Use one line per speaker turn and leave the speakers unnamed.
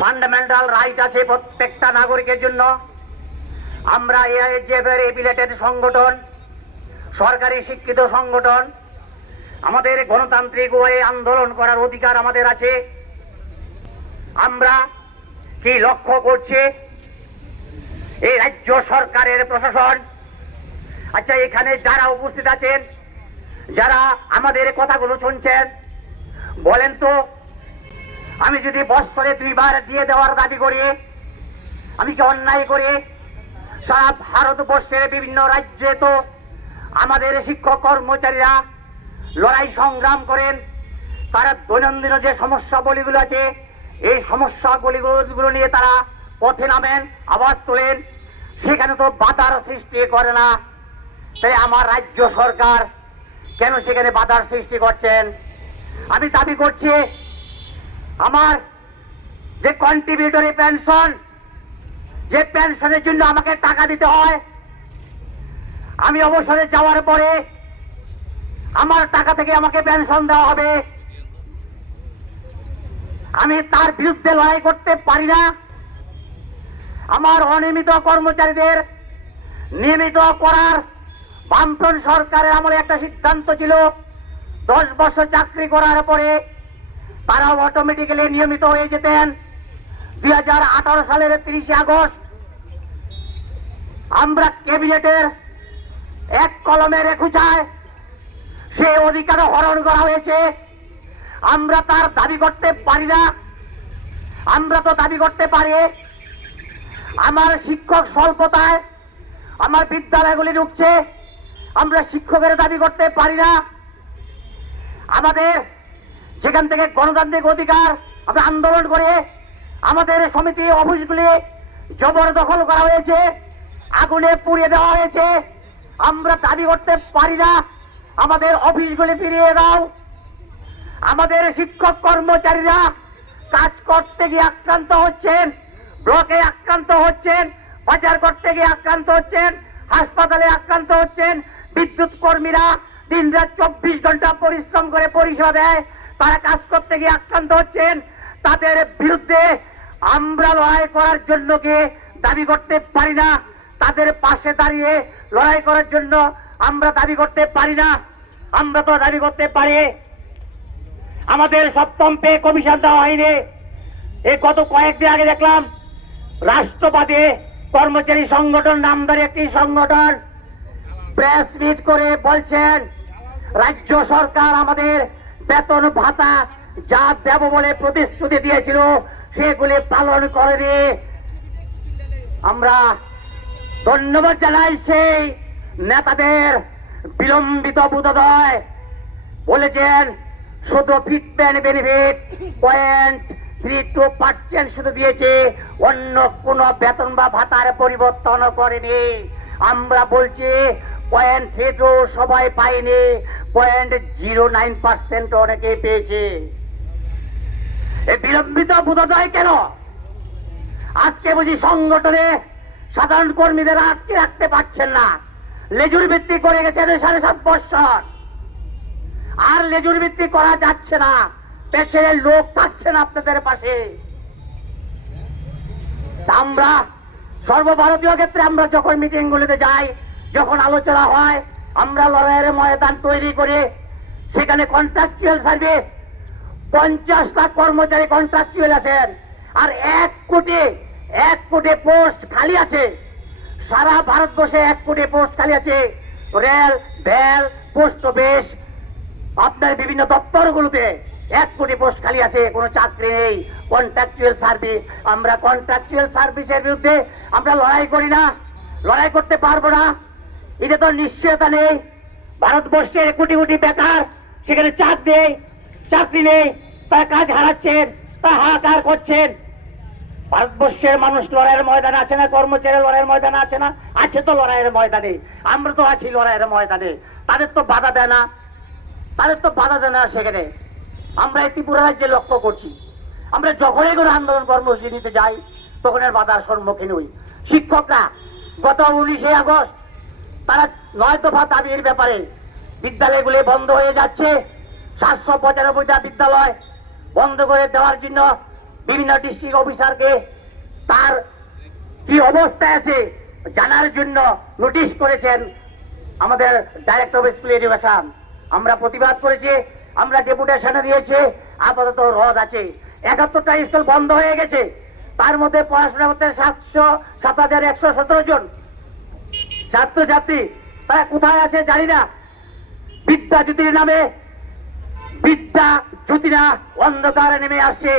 Fundamental right আছে প্রত্যেকটা নাগরিকের জন্য। আমরা এআইএফ এর এফিলেটেড সংগঠন, সরকারি শিক্ষিত সংগঠন, আমাদের গণতান্ত্রিক ওয়ে আন্দোলন করার অধিকার আমাদের আছে। আমরা কি লক্ষ্য করছি? এই রাজ্য সরকারের প্রশাসন। আচ্ছা এখানে যারা উপস্থিত আছেন, যারা আমাদের কথাগুলো শুনছেন, বলেন তো আমি যদি বৎসরে দুইবার দিয়ে দেওয়ার দাবি করি, আমি কি অন্যায় করি? সারা ভারতবর্ষের বিভিন্ন রাজ্যে তো আমাদের শিক্ষক কর্মচারীরা লড়াই সংগ্রাম করেন। তারা দৈনন্দিন যে সমস্যা বলিগুলো আছে, এই সমস্যা বলিগুলো নিয়ে তারা পথে নামেন, আওয়াজ তোলেন। সেখানে তো বাধার সৃষ্টি করে না। তাই আমার রাজ্য সরকার কেন সেখানে বাধার সৃষ্টি করছেন? আমি দাবি করছি আমার যে কন্ট্রিবিউটরি পেনশন যে পেনশনের জন্য আমাকে টাকা দিতে হয়, আমি অবসরে যাওয়ার পরে আমার টাকা থেকে আমাকে পেনশন দেওয়া হবে। আমি তার বিরুদ্ধে লড়াই করতে পারি না। আমার অনিয়মিত কর্মচারীদের নিয়মিত করার বামফ্রন্ট সরকারের আমলে একটা সিদ্ধান্ত ছিল, দশ বছর চাকরি করার পরে তারা অটোমেটিক্যালি নিয়মিত হয়ে যেতেন। দুই হাজার আঠারো সালের তিরিশে আগস্ট, আমরা ক্যাবিনেটের এক কলমের একুচায় সে অধিকার হরণ করা হয়েছে। আমরা তার দাবি করতে পারি না। আমরা তো দাবি করতে পারি। আমার শিক্ষক স্বল্পতায় আমার বিদ্যালয়গুলি ঢুকছে। আমরা শিক্ষকের দাবি করতে পারি না। আমাদের যেখান থেকে গণতান্ত্রিক অধিকার আমরা আন্দোলন করে আমাদের সমিতি অফিসগুলি জবরদখল করা হয়েছে, আগুনে পুড়িয়ে দেওয়া হয়েছে। আমরা দাবি করতে পারি না। আমাদের অফিসগুলি ফিরিয়ে দাও। আমাদের শিক্ষক কর্মচারীরা কাজ করতে গিয়ে আক্রান্ত হচ্ছেন, ব্লকে আক্রান্ত হচ্ছেন, বাজার করতে গিয়ে আক্রান্ত হচ্ছেন, হাসপাতালে আক্রান্ত হচ্ছেন। বিদ্যুৎ কর্মীরা দিন রাত চব্বিশ ঘণ্টা পরিশ্রম করে পরিষেবা দেয়। তারা কাজ করতে গিয়ে আক্রান্ত হচ্ছেন, তাদের বিরুদ্ধে আমরা লড়াই করার জন্য গিয়ে দাবি করতে পারি না? তাদের পাশে দাঁড়িয়ে লড়াই করার জন্য আমরা দাবি করতে পারি না। আমরা তো দাবি করতে পারি। আমাদের সপ্তম পে কমিশন দেওয়া হয়নি। এই গত কয়েকদিন আগে দেখলাম, রাষ্ট্রবাদী কর্মচারী সংগঠন, নামদারি একটি সংগঠন, প্রেস মিট করে বলছেন, রাজ্য সরকার আমাদের বেতন ভাতা যা দেব বলে প্রতিশ্রুতি দিয়েছিল, সেগুলি পালন করেনি। আমরা ধন্যবাদ জানাই সেই নেতাদের বিলম্বিত বোধোদয়। বলেছেন, শুধু fitment benefit point three two percent শুধু দিয়েছে, অন্য কোনো বেতন বা ভাতার পরিবর্তন করেনি। আমরা বলছি পয়েন্ট থ্রি টু সবাই পায়নি পয়েন্ট জিরো নাইন পার্সেন্ট অনেকেই পেয়েছে। এই বিলম্বিত বোধোদয় কেন? আজকে বুঝি সংগঠনে সাধারণ কর্মীদের আটকে রাখতে পারছেন না। লেজুর ভিত্তি করে গেছেন সাড়ে সাত বছর আর লেজুর ভিত্তি করা যাচ্ছে না। পেছনের লোক থাকছে না আপনাদের পাশে। আমরা সর্বভারতীয় ক্ষেত্রে আমরা যখন মিটিং গুলিতে যাই, যখন আলোচনা হয় আমরা লড়াইয়ের ময়দান তৈরি করে সেখানে কন্ট্রাকচুয়াল সার্ভিস পঞ্চাশ লাখ কর্মচারী কন্ট্রাকচুয়াল আছেন, আর এক কোটি এক কোটি পোস্ট খালি আছে। সারা ভারতবর্ষে এক কোটি পোস্ট খালি আছে। রেল ভেল পোস্ট অফিস আপনার বিভিন্ন দপ্তরগুলোতে এক কোটি পোস্ট খালি আছে, কোনো চাকরি নেই। কন্ট্রাকচুয়াল সার্ভিস আমরা কন্ট্রাকচুয়াল সার্ভিসের বিরুদ্ধে আমরা লড়াই করি না। লড়াই করতে পারব না। এটা তো নিশ্চয়তা নেই। ভারতবর্ষের কোটি কোটি বেকার সেখানে চাকরি নেই চাকরি নেই, তারা কাজ হারাচ্ছেন, তারা হাহাকার করছেন। ভারতবর্ষের মানুষ লড়াইয়ের ময়দানে আছে না, কর্মচারী লড়াইয়ের ময়দানে আছে না? আছে তো লড়াইয়ের ময়দানে। আমরা তো আছি লড়াইয়ের ময়দানে। তাদের তো বাধা দেয় না। তাদের তো বাধা দেয় না সেখানে। আমরা এই ত্রিপুরা রাজ্যে লক্ষ্য করছি। আমরা যখনই কোনো আন্দোলন কর্মসূচি নিতে যাই, তখন এর বাধার সম্মুখীন হই। শিক্ষকরা, গত উনিশে আগস্ট তারা নয় দফা দাবির ব্যাপারে বিদ্যালয়গুলি বন্ধ হয়ে যাচ্ছে। সাতশো পঁচানব্বইটা বিদ্যালয় বন্ধ করে দেওয়ার জন্য বিভিন্ন ডিস্ট্রিক্ট অফিসারকে তার কি অবস্থায় আছে জানার জন্য নোটিশ করেছেন আমাদের ডাইরেক্টর অফ স্কুল এডুকেশন আমরা প্রতিবাদ করেছি, আমরা ডেপুটেশনে দিয়েছি, আপাতত রদ আছে। একাত্তরটা স্কুল বন্ধ হয়ে গেছে। তার মধ্যে পড়াশোনা করতে সাতশো, সাত হাজার একশো সতেরো জন ছাত্রছাত্রী তারা কোথায় আছে জানি না। বিদ্যা জ্যোতির নামে বিদ্যা জ্যোতিরা অন্ধকারে নেমে আসছে।